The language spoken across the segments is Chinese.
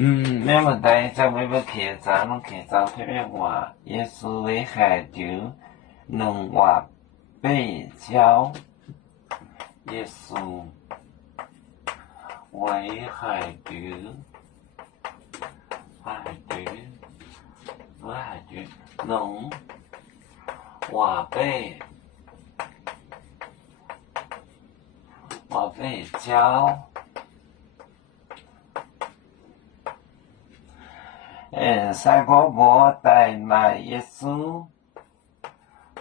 每问题就每要骑走，拢骑走特别话，耶稣为海潮，两话八招，耶稣为海潮，两话八招。赛过无带来耶稣，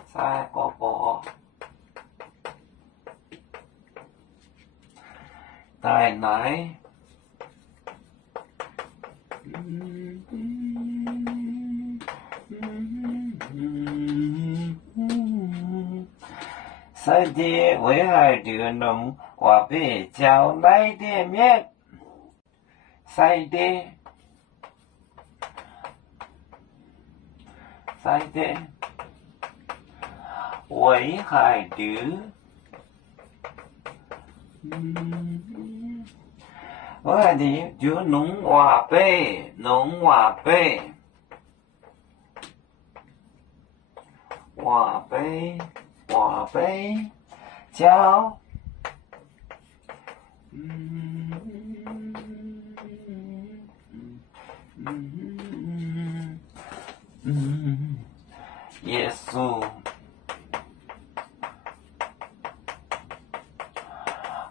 赛过无带来，赛的为海潮龙，话八招来的面，赛的。赛的为海潮，为海潮就两话八，话八招，耶稣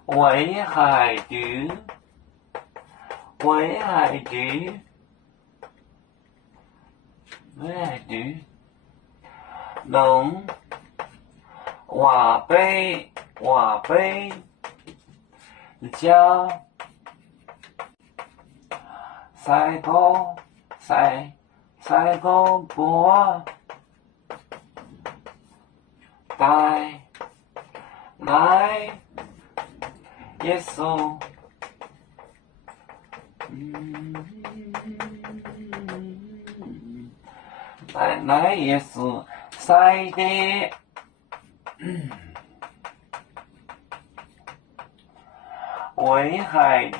为海潮，两话八招，赛过无带来耶稣，带来耶稣，赛的为海潮，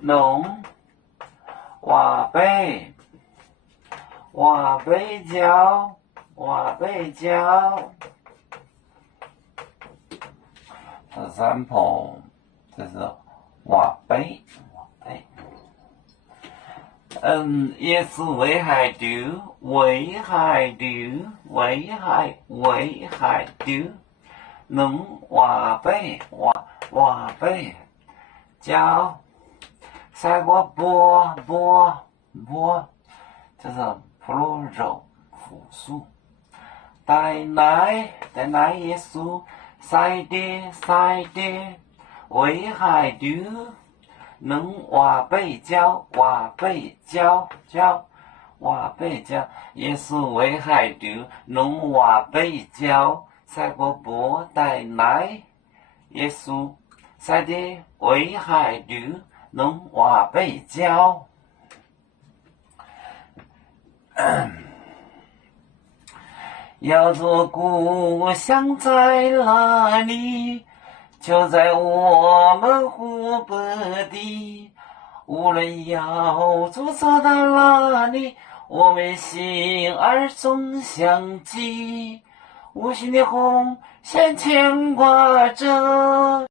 两话八招。example， 这是话八。耶稣为海潮，两话八招，赛过无，这是 plural 复数，带来耶稣，赛的为海潮，两话八招，耶稣为海潮，两话八招，赛过无带来耶稣，赛的为海潮，两话八招。要做故乡在哪里？就在我们湖北地。无论要走到哪里，我们心儿总相系。无形的红线牵挂着，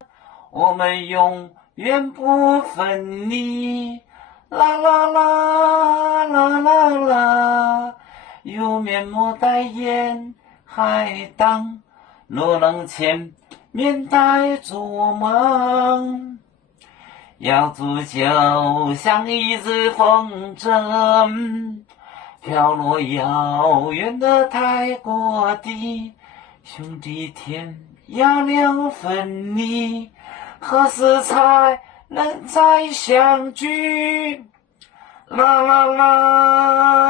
我们永远不分离。啦啦啦，有面目代言海荡，若能前面带着梦，要足就像一只风筝，飘落遥远的泰国地。兄弟天涯两分离，何时才能再相聚？啦啦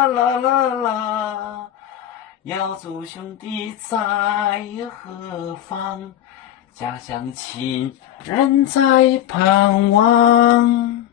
啦，要祝兄弟在何方？家乡亲人在盼望。